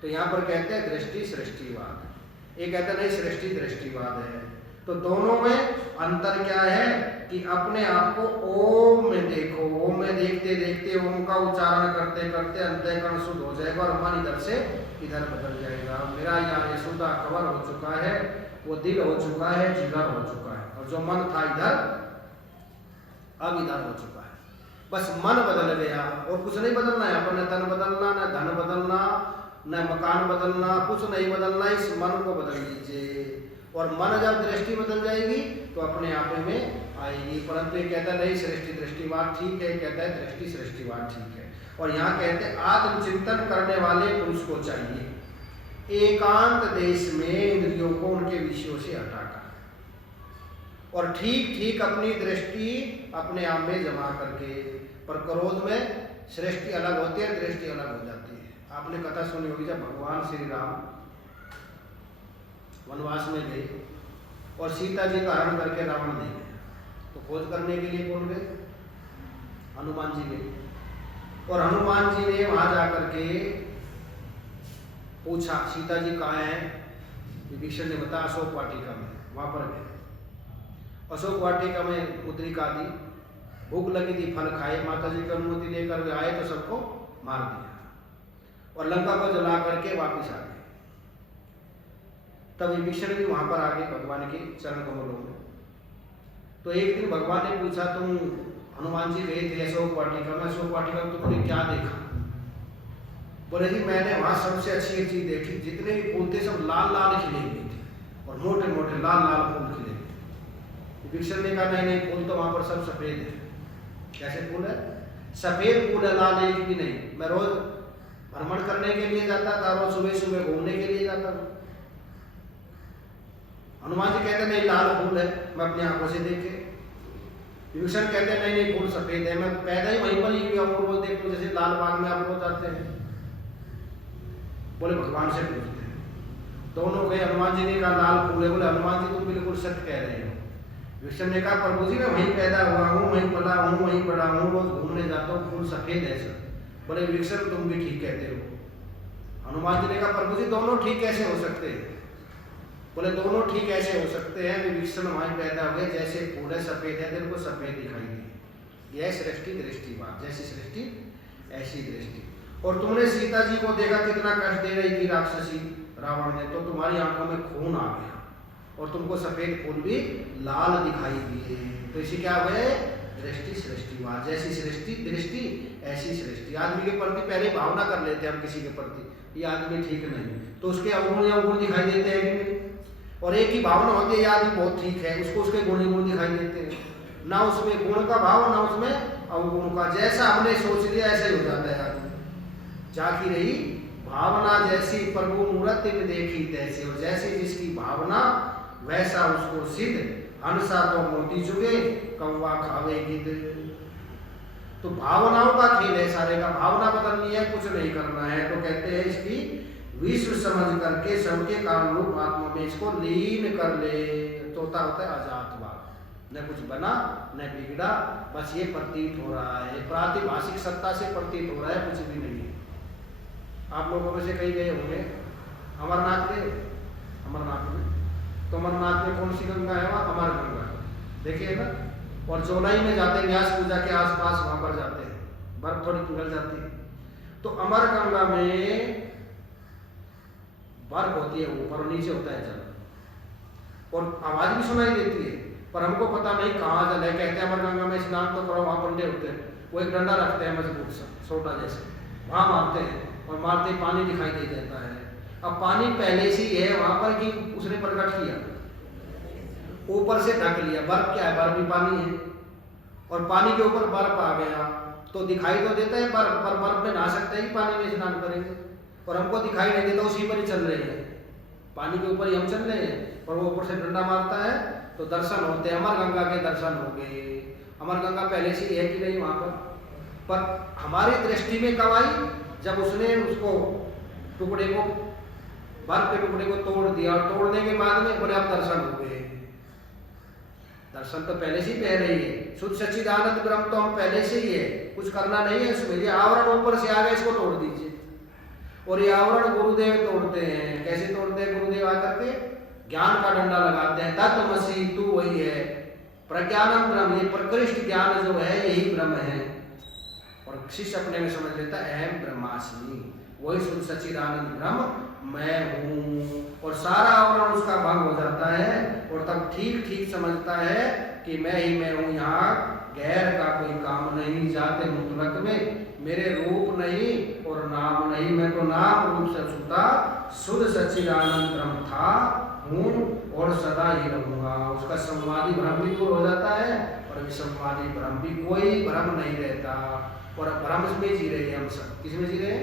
तो यहाँ पर कहते हैं दृष्टि सृष्टिवाद, एक कहते हैं नहीं सृष्टि दृष्टिवाद है। तो दोनों में अंतर क्या है कि अपने आप को ओम में देखो, ओम में देखते देखते ओम का उच्चारण करते करते अंतःकरण शुद्ध हो जाएगा और मन इधर से इधर बदल जाएगा। मेरा यहाँ यशोदा कवर हो चुका है, वो दिल हो चुका है, जिगर हो चुका है, और जो मन था इधर अब इधर हो चुका है। बस मन बदल गया और कुछ नहीं बदलना है। अपन ने तन बदलना, न धन बदलना, न मकान बदलना, कुछ नहीं बदलना। इस मन को बदल लीजिए, और मन जब दृष्टि बदल जाएगी तो अपने आप में आएगी। परंतु ये कहता है नहीं सृष्टि दृष्टिवाद ठीक है, कहता है दृष्टि सृष्टिवाद ठीक है। और यहाँ कहते हैं आत्मचिंतन करने वाले पुरुष को चाहिए एकांत देश में इंद्रियों को उनके विषयों से हटाकर, और ठीक ठीक अपनी दृष्टि अपने आप में जमा करके। पर क्रोध में सृष्टि अलग होती है, दृष्टि अलग हो जाती है। आपने कथा सुनी होगी, जब भगवान श्री राम वनवास में गए और सीता जी का हरण करके रावण ले गए, तो खोज करने के लिए कौन गए? हनुमान जी गए। और हनुमान जी ने वहां जाकर के पूछा सीता जी कहाँ हैं? विभीषण ने बताया अशोक वाटिका में। वहां पर गए, अशोक वाटिका में मुद्रिका दी, भूख लगी थी, फल खाए, माता जी की अनुमति लेकर वे आए तो सबको मार दिया और लंका को जला करके वापिस आ गए। तब विभीषण भी वहां पर आ गए भगवान के चरण कमलों में। तो एक दिन भगवान ने पूछा तुम हनुमान जी गए थे अशोक वाटिका में, अशोक वाटिका में तुमने क्या देखा? बोले जी मैंने वहां सबसे अच्छी चीज देखी, जितने भी फूल थे सब लाल लाल खिले हुए थे और मोटे मोटे लाल लाल फूल खिले। विभीषण ने कहा नहीं फूल तो वहां पर सब सफेद है। कैसे फूल है? सफेद फूल है, लाल एक भी नहीं। मैं रोज भ्रमण करने के लिए जाता था, रोज सुबह सुबह घूमने के लिए जाता था। हनुमान जी कहते नहीं लाल फूल है, मैं अपनी आंखों से देखे। विभीषण कहते नहीं नहीं फूल सफेद है, मैं पैदा ही वहीं पर ही हुआ हूं, रोज देखता हूं, जैसे लाल बाग में आप रोज जाते हैं। बोले भगवान से पूछते हैं। दोनों गए, हनुमान जी ने कहा लाल फूल है। बोले हनुमान जी तुम बिल्कुल सत्य कह रहे हो। विभीषण ने कहा प्रभु जी मैं वहीं पैदा हुआ हूँ, वहीं पला हूँ, वहीं पढ़ा हूँ, रोज घूमने जाता हूँ, फूल सफेद है सर। बोले विभीषण तुम भी ठीक कहते हो। हनुमान जी ने कहा प्रभु जी दोनों ठीक कैसे हो सकते हैं? बोले दोनों ठीक ऐसे हो सकते हैं, विभीषण वहीं पैदा हुए, जैसे फूल है सफेद है, दिल को सफेद दिखाई दी। यह सृष्टि दृष्टिवाद, जैसी सृष्टि ऐसी दृष्टि। और तुमने सीता जी को देखा कितना कष्ट दे रही थी राक्षसी रावण ने, तो तुम्हारी आंखों में खून आ गया और तुमको सफेद फूल भी लाल दिखाई दिए। तो इसी क्या हुए? दृष्टि सृष्टिवाद, जैसी सृष्टि दृष्टि ऐसी सृष्टि। आदमी के प्रति पहले भावना कर लेते हैं हम किसी के प्रति, ये आदमी ठीक नहीं, तो उसके अवगुण या अवगुण दिखाई देते हैं कि नहीं? और एक ही भावना होती है ये आदमी बहुत ठीक है, उसको उसके गुण ही गुण दिखाई देते हैं, ना उसमें गुण का भाव ना उसमें अवगुण का। जैसा हमने सोच लिया ऐसे ही हो जाता है आदमी। जाकी रही भावना जैसी प्रभु मूर्ति में देखी तैसी, और जैसी जिसकी भावना वैसा उसको सिद्ध। हंसा तो मोती चुगे कौवा खावे गिद्ध। तो भावनाओं का खेल है सारे का, भावना बदलनी है, कुछ नहीं करना है। तो कहते हैं इसकी विश्व समझ करके सबके कारण रूप आत्मा में इसको लीन कर ले, तो होता है अजातवाद। न कुछ बना न बिगड़ा, बस ये प्रतीत हो रहा है, प्रातिभाषिक सत्ता से प्रतीत हो रहा है, कुछ भी नहीं है। आप लोगों में से कई गए होंगे अमरनाथ गए, अमरनाथ में, तो अमरनाथ में कौन सी गंगा है? वहाँ अमर गंगा देखिए ना। और चौलाई में जाते हैं, व्यास पूजा के आसपास वहां पर जाते हैं, बर्फ थोड़ी पिघल जाती है, तो अमर गंगा में बर्फ होती है, ऊपर और नीचे होता है जल, और आवाज भी सुनाई देती है, पर हमको पता नहीं कहाँ जल है। कहते हैं अमर गंगा में स्नान तो करो, वहां पंडे होते हैं, वो एक डंडा रखते हैं मजबूत सा छोटा जैसे, वहां मारते हैं, और मारते पानी दिखाई दे जाता है। अब पानी पहले से ही है वहां पर कि उसने प्रकट किया, ऊपर से ढक लिया। बर्फ क्या है? बर्फ भी पानी है, और पानी के ऊपर बर्फ आ गया तो दिखाई तो देता है बर्फ, पर बर्फ में नहा सकते हैं कि पानी में स्नान करेंगे? और हमको दिखाई नहीं देता, उसी पर ही चल रहे हैं, पानी के ऊपर ही हम चल रहे हैं, और वो ऊपर से डंडा मारता है तो दर्शन होते हैं। अमर गंगा के दर्शन हो गए। अमर गंगा पहले से है कि नहीं वहां पर हमारी दृष्टि में कब आई? जब उसने उसको टुकड़े को, बर्फ के टुकड़े को तोड़ दिया, और तोड़ने के बाद में बोले अब दर्शन हो गए। दर्शन तो पहले से ही कह रही है, शुद्ध सच्चिदानंद ब्रह्म तो हम पहले से ही है, कुछ करना नहीं है इसमें। ये आवरण ऊपर से आ गया, इसको तोड़ दीजिए। और ये आवरण गुरुदेव तोड़ते हैं। कैसे तोड़ते हैं गुरुदेव? आकर के ज्ञान का डंडा लगाते हैं, तत्वमसि तू वही है, प्रज्ञानम ब्रह्म, ये प्रकृष्ट ज्ञान जो है यही ब्रह्म है। और शिष्य अपने में समझ लेता है अहम ब्रह्मास्मि, वही शुद्ध सच्चिदानंद ब्रह्म मैं हूँ, और सारा आवरण उसका भंग हो जाता है, और तब ठीक ठीक समझता है कि मैं ही मैं हूँ, यहाँ गैर का कोई काम नहीं। जाते मुतलक में मेरे रूप नहीं और नाम नहीं, मैं तो नाम रूप से छूटा शुद्ध सच्चिदानंद ब्रह्म था, हूँ और सदा ही रहूंगा। उसका संवादी भ्रम भी दूर हो जाता है, और विसंवादी भ्रम भी, कोई भ्रम नहीं रहता। और भ्रम में जी रहे हम सब, किसमें जी रहे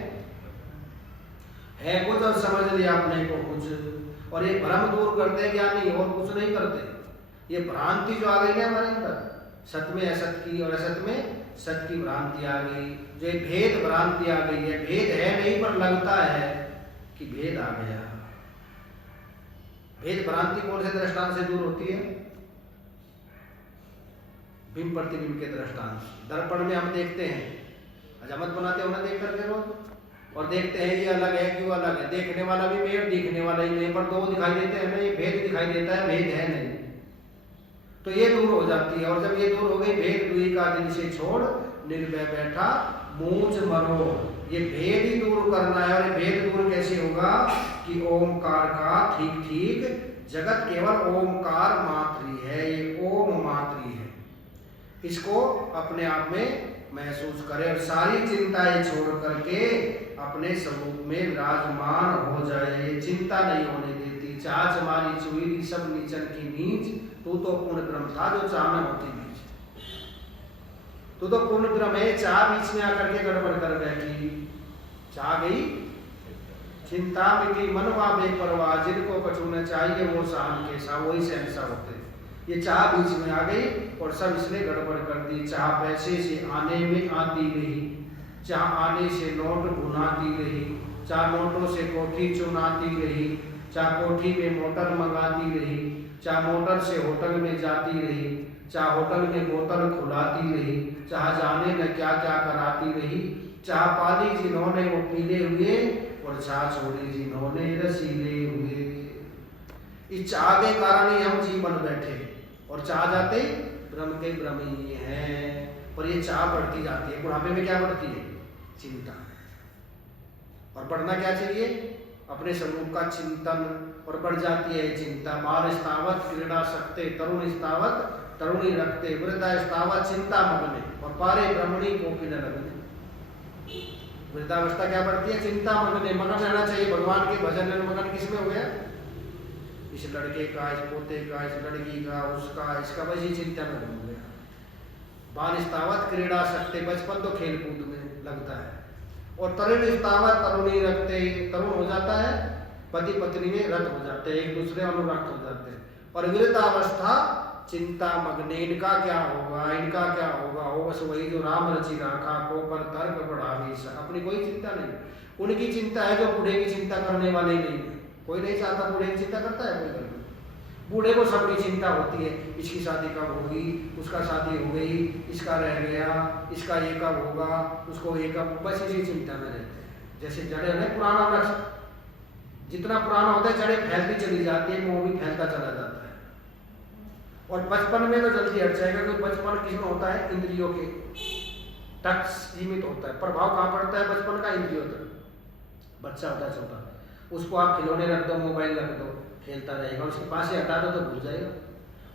है कुछ और समझ लिया अपने को कुछ, और ये भ्रम दूर करते ज्ञानी, और कुछ नहीं करते। ये भ्रांति जो आ गई ना हमारे अंदर, सत्य में असत की और असत में सत्य की भ्रांति आ गई, जो भेद भ्रांति आ गई है। भेद है नहीं पर लगता है कि भेद आ गया। भेद भ्रांति कौन से दृष्टांत से दूर होती है? बिंब प्रतिबिंब के दृष्टांत। दर्पण में हम देखते हैं, हजामत बनाते हो ना देख करके रोज, और देखते हैं ये अलग है क्यों अलग है, देखने वाला भी मैं, दिखने वाला ही नहीं, पर दो दिखाई देते हैं ना, ये भेद दिखाई देता है, भेद है नहीं, तो ये दूर हो जाती है। और जब ये दूर हो गई, भेद दुई का दिल से छोड़ निर्भय बैठा मूंछ मरो, ये भेद ही दूर करना है। और ये भेद दूर कैसे होगा? कि ओमकार का ठीक ठीक जगत केवल ओमकार मात्र ही है, ये ओम मात्र ही है, इसको अपने आप में महसूस करे, और सारी चिंताएं छोड़ करके अपने स्वरूप में विराजमान हो जाए। ये चिंता नहीं होने देती। चाच मारी चुईली सब नीचन की नीच, तू तो पूर्ण ब्रह्म था जो चाह न होती बीच, तू तो पूर्ण ब्रह्म है, चाह बीच में आकर के गड़बड़ कर बैठी। चाह गई चिंता मिटी मनवा बेपरवाह, जिनको कछु न चाहिए वो सहन के सा, वही सहनसा होते। ये चाह बीच में आ गई और सब इसने गड़बड़ कर दी। चाह पैसे से आने में आती रही, चाह आने से नोट भुनाती रही, चाह नोटों से कोठी चुनाती रही, चाह कोठी में मोटर मंगाती रही, चाह मोटर से होटल में जाती रही, चाह होटल में बोतल खुलाती रही, चाह जाने न क्या क्या कराती रही, चाह पाली जिन्होंने वो पीले हुए, और चाह छोड़ी जिन्होंने रसीले हुए। इस चाह के कारण ही हम जीवन बैठे, और चाह जाते ब्रह्म के ब्रह्म ही हैं। और ये चाह बढ़ती जाती है। बुढ़ापे में क्या बढ़ती है? चिंता। और बढ़ना क्या चाहिए? अपने स्वरूप का चिंतन। और बढ़ जाती है चिंता। बाल स्थावत क्रीड़ा सकते, तरुण स्थावत तरुणी रखते, वृद्धा स्थावत चिंता मगने, और पारे ब्रह्मणी को न लगने। वृद्धावस्था क्या बढ़ती है? चिंता मगने, मगन रहना चाहिए भगवान के भजन में। मगन किसमें हो गया? इस लड़के का, इस पोते का, इस लड़की का, उसका, इसका, बस ये चिंता में हो गया। बाल स्थावत क्रीड़ा सकते, बचपन तो खेल कूद में लगता है। और तरुण स्थावत तरुणी रखते, तरुण हो जाता है, पति पत्नी में रत हो जाते हैं, एक दूसरे अनुरक्त हो जाते हैं। और वृद्धावस्था चिंता मग्ने, इनका क्या होगा, इनका क्या होगा, हो बस वही जो राम रचि राखा, को पर तर्क बढ़ा भी, अपनी कोई चिंता नहीं। उनकी चिंता है जो बूढ़े की चिंता करने वाले नहीं है। कोई नहीं चाहता बूढ़े की चिंता करता है कोई घर में? बूढ़े को सबकी चिंता होती है, इसकी शादी कब होगी, उसका शादी हो गई, इसका रह गया, इसका ये कब होगा, उसको ये कब, बस इसी चिंता में रहते हैं। जैसे जड़ें हैं पुराना वृक्ष, जितना पुराना होता है जड़ें फैलती चली जाती है, वो भी फैलता चला जाता है। और बचपन में तो जल्दी हट जाएगा, क्योंकि बचपन किसमें होता है? इंद्रियों के तक सीमित होता है। प्रभाव कहाँ पड़ता है बचपन का? इंद्रियों तक। बच्चा होता है छोटा, उसको आप खिलौने रख दो, मोबाइल रख दो, खेलता रहेगा, उसके पास से हटा दो तो भूल जाएगा।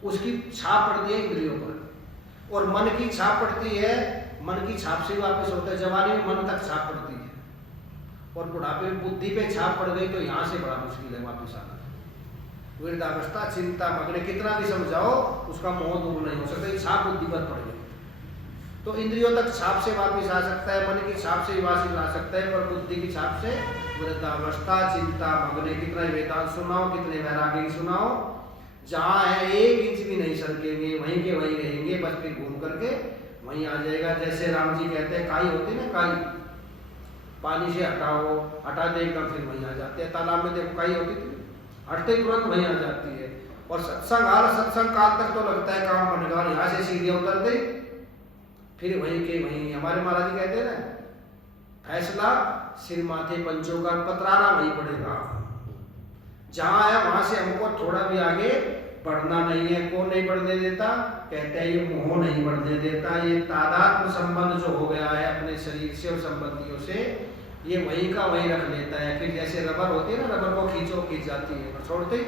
उसकी छाप पड़ती है इंद्रियों पर। और मन की छाप पड़ती है, मन की छाप से वापस होता है। जवानी में मन तक छाप पड़ती है, और बुढ़ापे में बुद्धि पे छाप पड़ गई तो यहाँ से बड़ा मुश्किल है वापस आना। वृद्धावस्था चिंता मग्न, कितना भी समझाओ उसका मोह दूर नहीं हो सकता, छाप बुद्धि पर पड़ गई। तो इंद्रियों तक छाप से वापस आ सकता है, मन की छाप से वापस आ सकता है, पर बुद्धि की छाप से वृद्धावस्था चिंता मग्न। कितना वेदांत सुनाओ, कितने वैराग्य सुनाओ, जहाँ है 1 इंच भी नहीं सरकेंगे, वहीं के वहीं रहेंगे, बस फिर घूम करके वहीं आ जाएगा। जैसे राम जी कहते हैं काई होती है ना, काई पानी से हटाओ, हटाते एकदम फिर वहीं आ जाते हैं। तालाब में देखो काई होती थी, हटते तुरंत वहीं आ जाती है। और सत्संग काल तक तो लगता है काम बनेगा, और यहाँ से सीढ़ियाँ उतरते फिर वहीं के वहीं। हमारे महाराज जी कहते हैं ना, फैसला सिर माथे पंचों का, पतराना वहीं पड़ेगा। जहां है वहां से हमको थोड़ा भी आगे बढ़ना नहीं है। कौन नहीं बढ़ने देता? कहते हैं ये मोह नहीं बढ़ने देता, ये तादात्म्य संबंध जो हो गया है अपने शरीर से और संबंधियों से, ये वहीं का वहीं रख लेता है। फिर जैसे रबर होती है ना, रबर को खींचो खींच जाती है, छोड़ते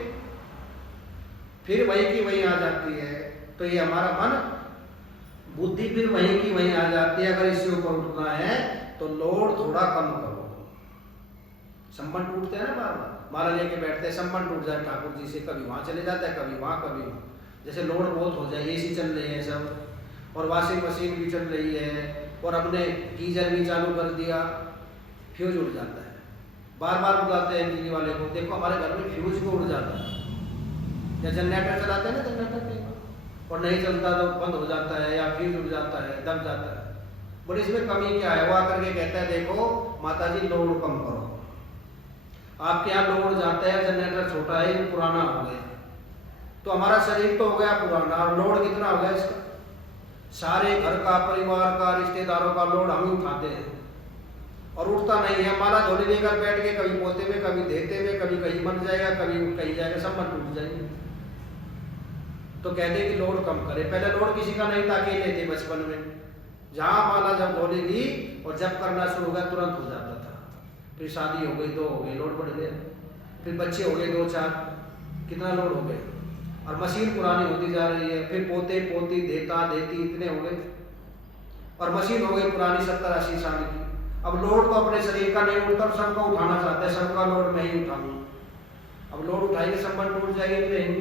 फिर वहीं की वहीं आ जाती है। तो ये हमारा मन बुद्धि फिर वहीं की वहीं आ जाती है। अगर इससे ऊपर उठना है तो लोड थोड़ा कम करो। संबंध टूटते हैं ना, बार बार माला लेके बैठते हैं, संबंध टूट जाए ठाकुर जी से, कभी वहां चले जाता है, कभी वहां, कभी वहां। जैसे लोड बहुत हो जाए, एसी चल रहे हैं सब, और वॉशिंग मशीन भी चल रही है, और हमने गीजर भी चालू कर दिया, फ्यूज उड़ जाता है। बार बार बुलाते हैं बिजली वाले को, देखो हमारे घर में फ्यूज भी उड़ जाता है। या जनरेटर चलाते हैं ना, जनरेटर और नहीं चलता तो बंद हो जाता है, या फ्यूज उड़ जाता है, दब जाता है। बोले इसमें कमी क्या है? वो आकर के कहता है देखो माता जी लोड कम करो। आपके यहाँ लोड जाता है, जनरेटर छोटा है, ये पुराना हो गया, तो हमारा शरीर तो हो गया पुराना, और लोड कितना हो गया इसका? सारे घर का, परिवार का, रिश्तेदारों का लोड हम ही उठाते हैं, और उठता नहीं है। माला झोली लेकर बैठ के कभी पोते में, कभी देते में, कभी कहीं बन जाएगा, कभी कहीं जाएगा, सब मन टूट जाएंगे। तो कहते कि लोड कम करे। पहले लोड किसी का नहीं था, अकेले थे बचपन में, जहां माला जब झोली ली और जब करना शुरू हो गया तुरंत हो जाता था। फिर शादी हो गई, 2 हो गई, लोड बढ़ गया। फिर बच्चे हो गए 2-4, कितना लोड हो गए, और मशीन पुरानी होती जा रही है। फिर पोते पोती देता देती इतने हो गए, और मशीन हो गई पुरानी 70-80 साल की। अब लोड तो अपने शरीर का नहीं उठता, सबका उठाना चाहता है, सबका लोड मैं ही उठाऊं। अब लोड उठाएंगे संबंध टूट जाएंगे कि रहेंगे,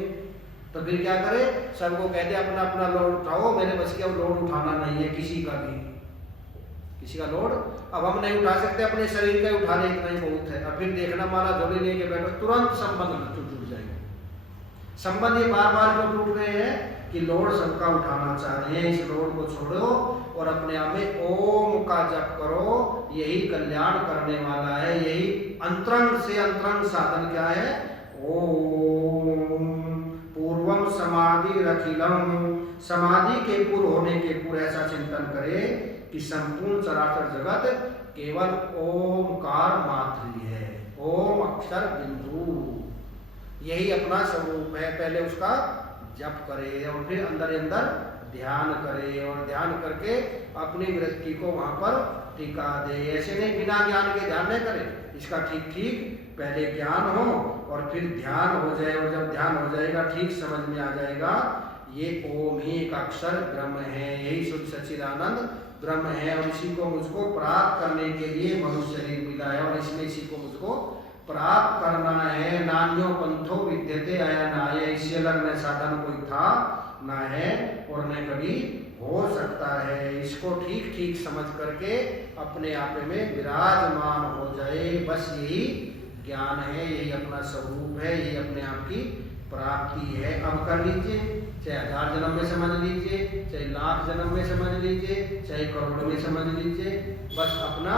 तो फिर क्या करे? सबको कहते अपना अपना लोड उठाओ, मेरे बस के अब लोड उठाना नहीं है किसी का भी, किसी का लोड अब हम नहीं उठा सकते, अपने शरीर का उठा ले, इतना ही बहुत है। और फिर देखना माला झोली लेके बैठो, तुरंत संबंध टूट जाएंगे। संबंध ये बार बार क्यों टूट रहे हैं? कि लोड सबका उठाना चाह रहे हैं। इस लोड को छोड़ो और अपने आप में ओम का जप करो, यही कल्याण करने वाला है। यही अंतरंग से अंतरंग साधन क्या है? ओम पूर्वम समाधि रखिलम, समाधि के पूर्व होने के पूर्व ऐसा चिंतन करे कि संपूर्ण चराचर जगत केवल ओमकार मात्र ही है। ओम अक्षर बिंदु, यही अपना स्वरूप है। पहले उसका जप करे और फिर अंदर अंदर ध्यान करे, और ध्यान करके अपनी वृत्ति को वहां पर टिका दे। ऐसे नहीं बिना ज्ञान के ध्यान नहीं करे, इसका ठीक ठीक पहले ज्ञान हो और फिर ध्यान हो जाए, और जब ध्यान हो जाएगा ठीक समझ में आ जाएगा ये ओम ही एक अक्षर ब्रह्म है, यही शुद्ध सच्चिदानंद ब्रह्म है। और इसी को मुझको प्राप्त करने के लिए मनुष्य शरीर मिला है, और इसमें इसी को मुझको प्राप्त करना है। नान्यो पंथो विद्यते अया नाय, इससे अलग न साधन कोई था ना है और न कभी हो सकता है। इसको ठीक ठीक समझ करके अपने आप में विराजमान हो जाए, बस यही ज्ञान है, यही अपना स्वरूप है, यही अपने आप की प्राप्ति है। अब कर लीजिए, चाहे 1000 जन्म में समझ लीजिए, चाहे लाख जन्म में समझ लीजिए, चाहे करोड़ में समझ लीजिए, बस अपना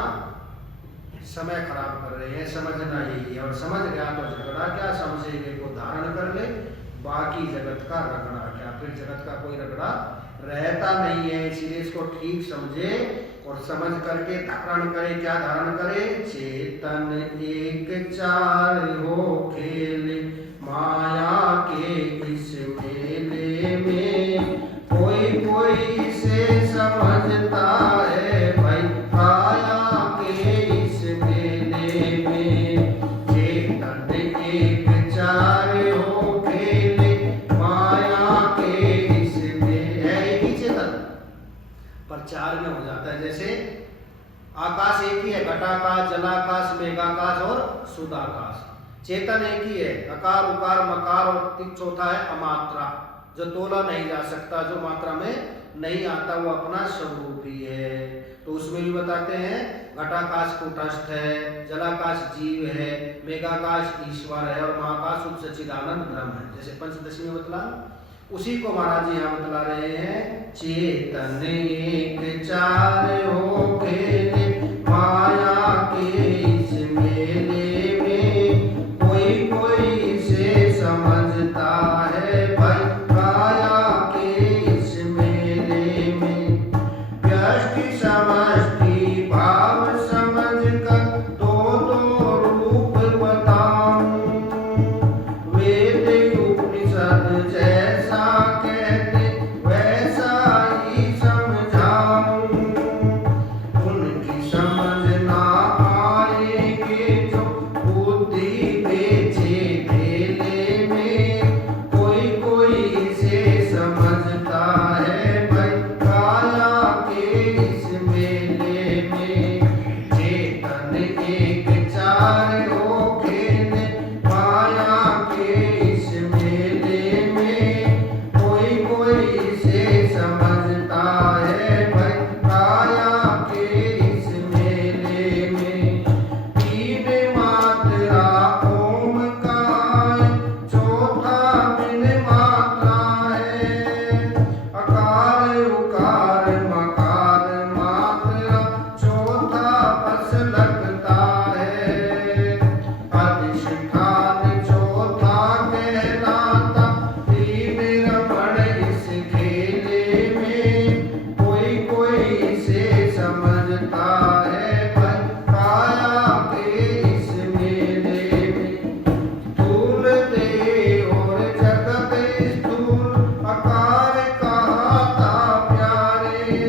समय खराब कर रहे हैं, समझना यही है। और समझ गया तो झगड़ा क्या, समझेंगे को धारण कर ले, बाकी जगत का रगड़ा क्या, फिर जगत का कोई रगड़ा रहता नहीं है। इसीलिए इसको ठीक समझे और समझ करके धारण करे। क्या धारण करे, चेतन एक चार हो खेले, माया के इस मेले में, कोई कोई से समझता है भाई, माया के इस मेले में। चेतन एक चार हो खेले, माया के इस में, है एक ही चेतन पर चार में हो जाता है। जैसे आकाश एक ही है, घटाकाश, जलाकाश, मेघाकाश और सुधाकाश। चेतन एक ही है, अकार उकार मकार, और चौथा है अमात्रा, जो तोला नहीं जा सकता, जो मात्रा में नहीं आता, वो अपना स्वरूप ही है। तो उसमें भी बताते हैं घटाकाश कूटस्थ है, जलाकाश जीव है, मेघाकाश ईश्वर है और महाकाश उप सच्चिदानंद ब्रह्म है। जैसे पंचदशी में बतला, उसी को महाराज जी यहाँ बतला रहे हैं। चेतन एक चार हो खेले, माया के इस मेले में, कोई कोई से समझता है भाई, माया के इस मेले में। व्यष्टि समष्टि भाव समझ कर दो दो रूप बताऊं, वेद उपनिषद जैसा कहते वैसा ही समझाऊं। उनकी समझ ना आएगी जो बुद्धि बेचे मेले में, कोई कोई से समझता है भाई, काया के इस मेले में। चेतन एक चार हो खेले, माया के इस मेले में, कोई कोई से समझता है भाई, काया के इस मेले में। तीन मात्रा ओम का है, चौथा बिन मात्रा है, अकार उकार मकार मात्रा, चौथा बस लगता है। अधिष्ठान चौथा कहलाता, तीन रमण इस खेले में, कोई कोई से समझता है भाई, काया के इस मेले में। स्थूल देह और जगत स्थूल, आकार कहता प्यारे,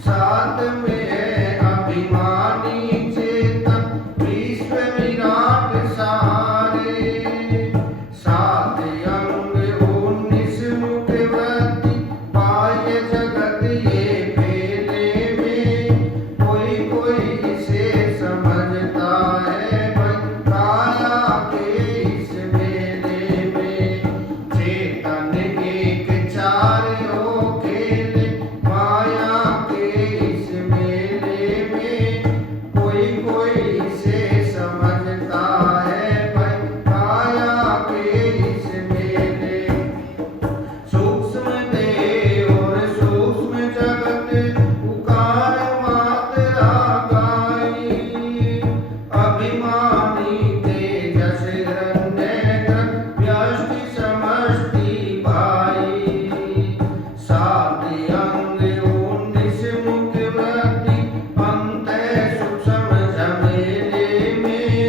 साथ में है अभिमानी चेतन, विश्व विराट सारे। सात अंग 19 मुख वृत्ति, बाह्य जगत ये फेले में, कोई कोई से समझता है भाई, काया के इस मेले में। चेतन एक चार हो खेले, माया के इस मेले में, कोई कोई से समझता है भाई, काया के इस मेले। सूक्ष्म देह और सूक्ष्म जगत, उकार मात्रा गाई, अभिमानी तेजस हिरण्यगर्भ, व्यष्टि समष्टि भाई। सात अंग 19 मुख वृत्ति, अंत सूक्ष्म झमेले में,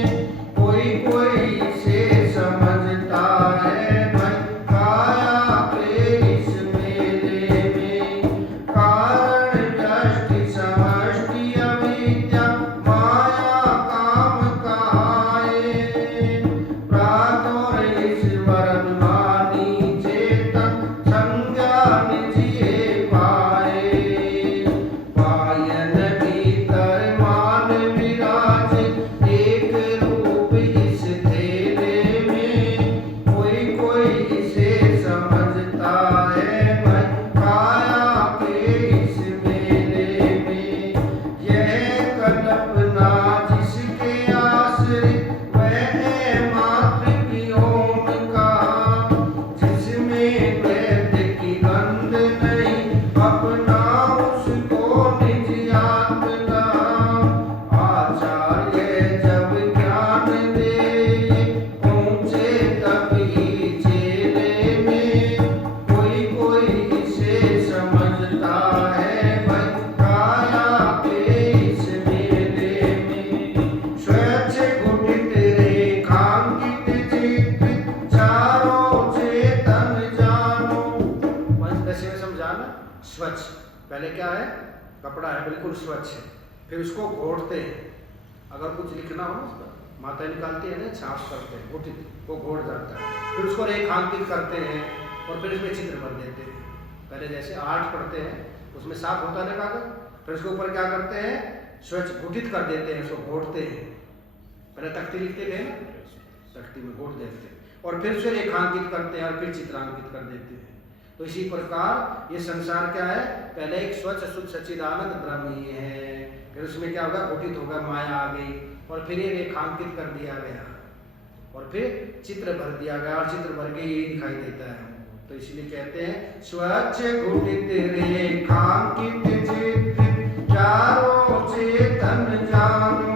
कोई कोई से समझता है भाई, काया के इस मेले में। कारण व्यष्टि समष्टि अविद्या, माया काम कहाए, प्राग और ईश्वर अभिमानी चेतन, संज्ञा निजिए पाए। पायन भीतर मान विराजे, एक रूप इस थेले में, कोई कोई से समझता है भाई, काया के इस मेले में। यह कल्पना जिसके आश्रय, वह मात्र की ओम का, जिसमें वैद्य की गंध नहीं, अपना उसको निज आत्मा। आचार स्वच्छ, पहले क्या है, कपड़ा है बिल्कुल स्वच्छ है, फिर उसको घोटते हैं। अगर कुछ लिखना हो उस पर माता निकालती है ना, छाप करते हैं, घोटित वो घोट जाता है, फिर उसको रेखांकित करते हैं और फिर इसमें चित्र भर देते हैं। पहले जैसे आर्ट पढ़ते हैं उसमें साफ होता है ना कागज, फिर उसके ऊपर क्या करते हैं, स्वच्छ घोटित कर देते हैं, उसको घोटते हैं। पहले तख्ती लिखते थे ना, तख्ती में घोट देते हैं और फिर उसे रेखांकित करते हैं और फिर चित्रांकित कर देते हैं। तो इसी प्रकार ये संसार क्या है, पहले एक स्वच्छ शुद्ध सच्चिदानंद ब्रह्म ही है, फिर उसमें क्या होगा, घटित होगा, माया आ गई और फिर ये रेखांकित कर दिया गया और फिर चित्र भर दिया गया और चित्र भर के ये दिखाई देता है। तो इसलिए कहते हैं स्वच्छ घटित रेखांकित चित्र चारों चेतन जानो,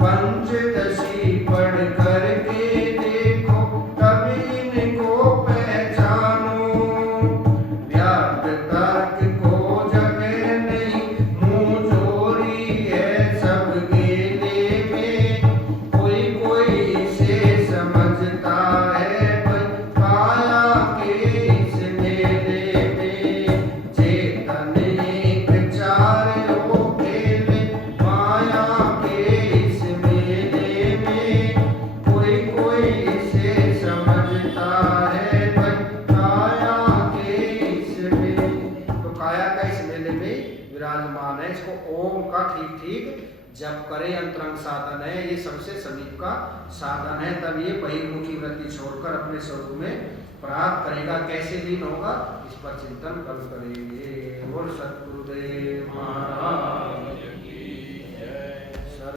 पंचदशी पढ़ करके देखो तभी इनको पहचानो, व्याप्त तर्क को जगह नहीं, मुंह चोरी है सब गेले में, कोई कोई इसे समझता है काया के इस मेले में, चेतन एक चारों खेले माया के इस मेले में, कोई कोई इसे समझता है काया के इस मेले। तो काया का इस मेले में विराजमान है, इसको ओम का ठीक ठीक जप करे, अंतरंग साधन है, ये सबसे समीप का साधन है। तब ये बहिर्मुखी वृत्ति छोड़कर अपने स्वरूप में प्राप्त करेगा। कैसे लीन होगा, इस पर चिंतन कल करेंगे। बोल सतगुरुदेव महाराज।